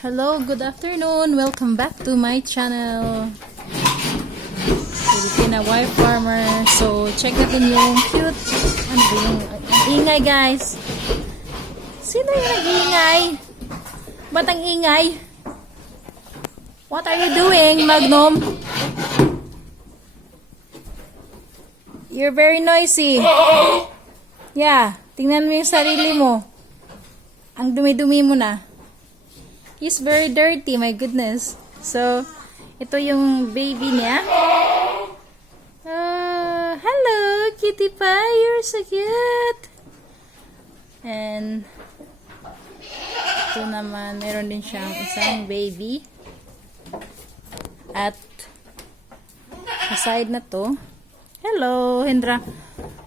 Hello, good afternoon. Welcome back to my channel. Filipina wife farmer. So, check natin yung cute. Ano ba yung ingay, guys? Sino yung nag-ingay? Ba't ang ingay? What are you doing, Magnum? You're very noisy. Yeah, tingnan mo yung sarili mo. Ang dumi-dumi mo na. He's very dirty, my goodness. So, ito yung baby niya. Hello, kitty pie. You're so cute. And, ito naman, meron din siyang isang baby. At, sa side na to, hello, Hindra.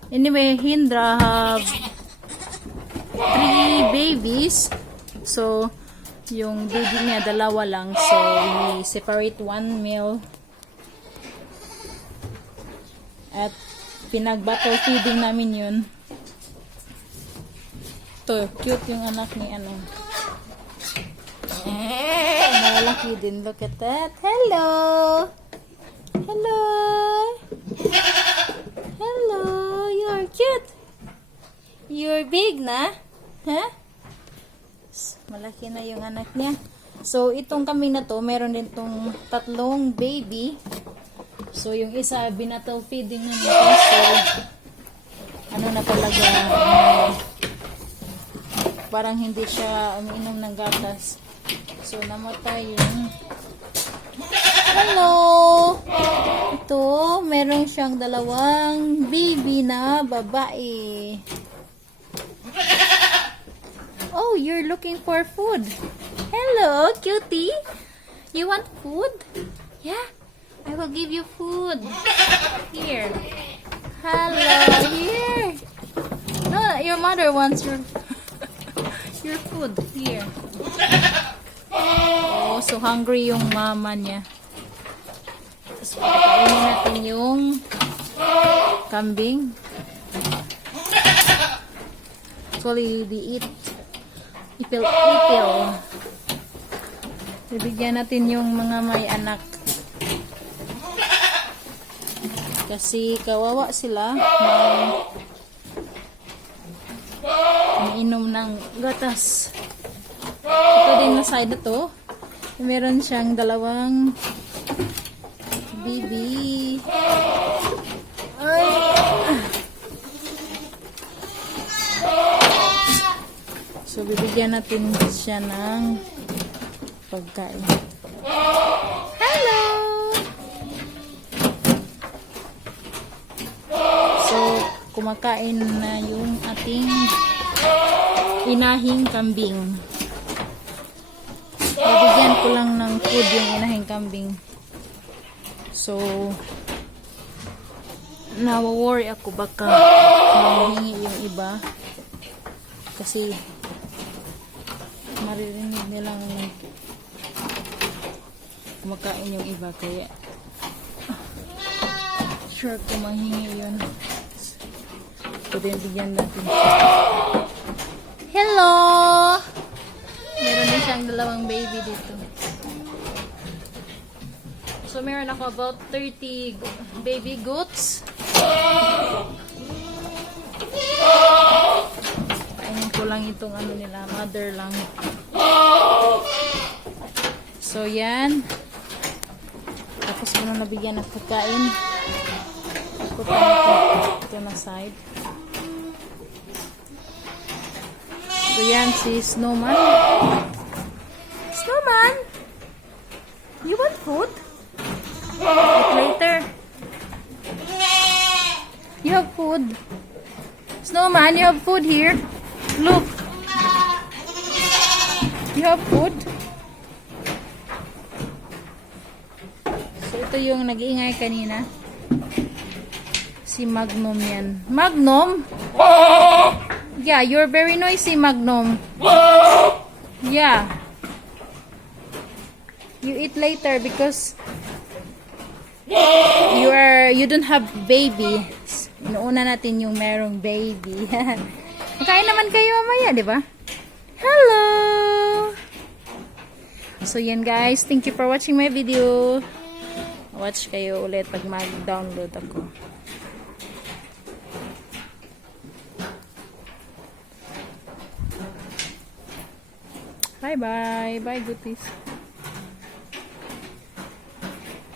Anyway, Hindra have 3 babies. So, yung baby niya, dalawa lang. So, we separate one male. At, pinag-bottle feeding namin yun. Ito, cute yung anak ni ano. Malalaki din. Look at that. Hello! Hello! Hello! You're cute! You're big na? Huh? Malaki na yung anak niya. So, itong kami na to, meron din tong 3 baby. So, yung isa, binatal feeding na nito. So, ano na talaga, parang hindi siya umiinom ng gatas. So, namatay yung hello! Ito, meron siyang 2 baby na babae. Oh, you're looking for food. Hello, cutie. You want food? Yeah, I will give you food. Here. Hello, here. No, your mother wants your your food. Here. Oh, so hungry yung mama niya. Tapos pakainin natin yung kambing. Actually, they eat ipil-ipil. Bibigyan natin yung mga may anak. Kasi kawawa sila na umiinom ng gatas. Ito din na side na to. Meron siyang 2 baby. Ay! So, bibigyan natin siya ng pagkain. Hello! So, kumakain na yung ating inahing kambing. Bibigyan ko lang ng food yung inahing kambing. So, nawa-worry ako baka mahingi yung iba. Kasi, maririnig nilang kumakain yung iba, kaya sure kung mahingi yun, pwede bigyan natin. Hello! Meron din siyang 2 baby dito. So meron ako about 30 baby goats. Kainin ko lang itong ano nila, mother lang. So, yan. Tapos, muna nabigyan ng pagkain. Ikutan natin ito na side. So, yan si Snowman. Snowman! You want food? Eat later. You have food. Snowman, you have food here. Look. You have food? So, ito yung nag-iingay kanina. Si Magnum yan. Magnum? Yeah, you're very noisy, Magnum. Yeah. You eat later because you don't have baby. Inuuna natin yung merong baby. Makain naman kayo mamaya, di ba? Hello! So yan guys, thank you for watching my video. Watch kayo ulit pag mag-download ako. Bye bye. Bye, Gutis.